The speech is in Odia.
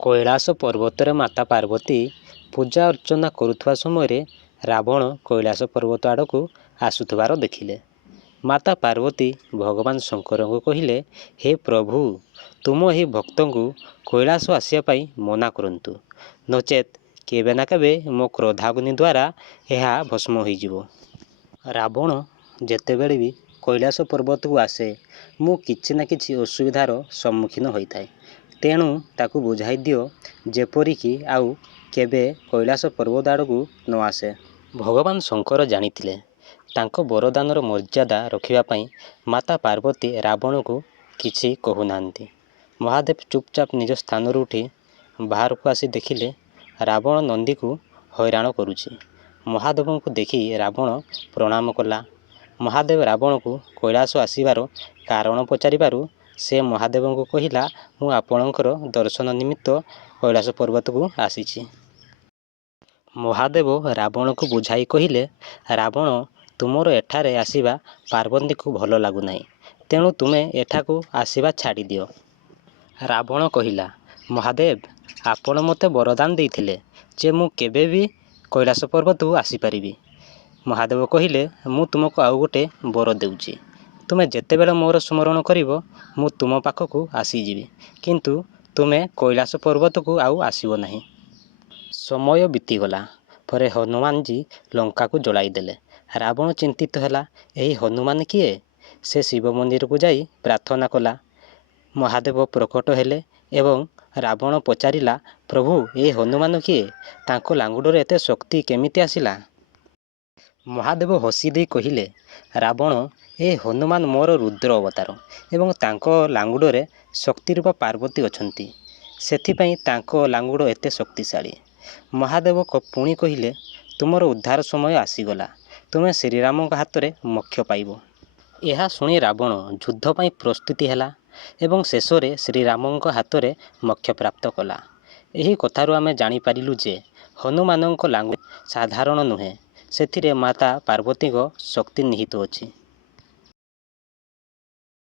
କୈଳାସ ପର୍ବତରେ ମାତା ପାର୍ବତୀ ପୂଜା ଅର୍ଚ୍ଚନା କରୁଥିବା ସମୟରେ ରାବଣ କୈଳାସ ପର୍ବତ ଆଡ଼କୁ ଆସୁଥିବାର ଦେଖିଲେ। ମାତା ପାର୍ବତୀ ଭଗବାନ ଶଙ୍କରଙ୍କୁ କହିଲେ, ହେ ପ୍ରଭୁ, ତୁମ ଏହି ଭକ୍ତଙ୍କୁ କୈଳାସ ଆସିବା ପାଇଁ ମନା କରନ୍ତୁ, ନଚେତ୍ କେବେ ନା କେବେ ମୋ କ୍ରୋଧାଗ୍ନି ଦ୍ୱାରା ଏହା ଭସ୍ମ ହୋଇଯିବ। ରାବଣ ଯେତେବେଳେ ବି କୈଳାସ ପର୍ବତକୁ ଆସେ, ମୁଁ କିଛି ନା କିଛି ଅସୁବିଧାର ସମ୍ମୁଖୀନ ହୋଇଥାଏ। ତେଣୁ ତାକୁ ବୁଝାଇ ଦିଅ ଯେପରିକି ଆଉ କେବେ କୈଳାସ ପର୍ବତ ଆଡ଼କୁ ନ ଆସେ। ଭଗବାନ ଶଙ୍କର ଜାଣିଥିଲେ ତାଙ୍କ ବରଦାନର ମର୍ଯ୍ୟାଦା ରଖିବା ପାଇଁ ମାତା ପାର୍ବତୀ ରାବଣକୁ କିଛି କହୁନାହାନ୍ତି। ମହାଦେବ ଚୁପଚାପ ନିଜ ସ୍ଥାନରୁ ଉଠି ବାହାରକୁ ଆସି ଦେଖିଲେ ରାବଣ ନନ୍ଦୀକୁ ହଇରାଣ କରୁଛି। ମହାଦେବଙ୍କୁ ଦେଖି ରାବଣ ପ୍ରଣାମ କଲା। ମହାଦେବ ରାବଣକୁ କୈଳାସ ଆସିବାର କାରଣ ପଚାରିବାରୁ ସେ ମହାଦେବଙ୍କୁ କହିଲା, ମୁଁ ଆପଣଙ୍କର ଦର୍ଶନ ନିମିତ୍ତ କୈଳାସ ପର୍ବତକୁ ଆସିଛି। ମହାଦେବ ରାବଣକୁ ବୁଝାଇ କହିଲେ, ରାବଣ, ତୁମର ଏଠାରେ ଆସିବା ପାର୍ବତୀଙ୍କୁ ଭଲ ଲାଗୁନାହିଁ, ତେଣୁ ତୁମେ ଏଠାକୁ ଆସିବା ଛାଡ଼ିଦିଅ। ରାବଣ କହିଲା, ମହାଦେବ, ଆପଣ ମୋତେ ବରଦାନ ଦେଇଥିଲେ ଯେ ମୁଁ କେବେ ବି କୈଳାସ ପର୍ବତକୁ ଆସିପାରିବି। ମହାଦେବ କହିଲେ, ମୁଁ ତୁମକୁ ଆଉ ଗୋଟେ ବର ଦେଉଛି। ତୁମେ ଯେତେବେଳେ ମୋର ସ୍ମରଣ କରିବ ମୁଁ ତୁମ ପାଖକୁ ଆସିଯିବି, କିନ୍ତୁ ତୁମେ କୈଳାସ ପର୍ବତକୁ ଆଉ ଆସିବ ନାହିଁ। ସମୟ ବିତିଗଲା ପରେ ହନୁମାନଜୀ ଲଙ୍କାକୁ ଜଳାଇ ଦେଲେ। ରାବଣ ଚିନ୍ତିତ ହେଲା, ଏହି ହନୁମାନ କିଏ? ସେ ଶିବ ମନ୍ଦିରକୁ ଯାଇ ପ୍ରାର୍ଥନା କଲା। ମହାଦେବ ପ୍ରକଟ ହେଲେ ଏବଂ ରାବଣ ପଚାରିଲା, ପ୍ରଭୁ, ଏ ହନୁମାନ କିଏ? ତାଙ୍କ ଲାଙ୍ଗୁଡ଼ରେ ଏତେ ଶକ୍ତି କେମିତି ଆସିଲା? ମହାଦେବ ହସି ଦେଇ କହିଲେ, ରାବଣ, ଏ ହନୁମାନ ମୋର ରୁଦ୍ର ଅବତାର ଏବଂ ତାଙ୍କ ଲାଙ୍ଗୁଡ଼ରେ ଶକ୍ତି ରୂପା ପାର୍ବତୀ ଅଛନ୍ତି, ସେଥିପାଇଁ ତାଙ୍କ ଲାଙ୍ଗୁଡ଼ ଏତେ ଶକ୍ତିଶାଳୀ। ମହାଦେବ ପୁଣି କହିଲେ, ତୁମର ଉଦ୍ଧାର ସମୟ ଆସିଗଲା, ତୁମେ ଶ୍ରୀରାମଙ୍କ ହାତରେ ମୋକ୍ଷ ପାଇବ। ଏହା ଶୁଣି ରାବଣ ଯୁଦ୍ଧ ପାଇଁ ପ୍ରସ୍ତୁତି ହେଲା ଏବଂ ଶେଷରେ ଶ୍ରୀରାମଙ୍କ ହାତରେ ମୋକ୍ଷ ପ୍ରାପ୍ତ କଲା। ଏହି କଥାରୁ ଆମେ ଜାଣିପାରିଲୁ ଯେ ହନୁମାନଙ୍କ ଲାଙ୍ଗୁଡ଼ ସାଧାରଣ ନୁହେଁ, ସେଥିରେ ମାତା ପାର୍ବତୀଙ୍କ ଶକ୍ତି ନିହିତ ଅଛି।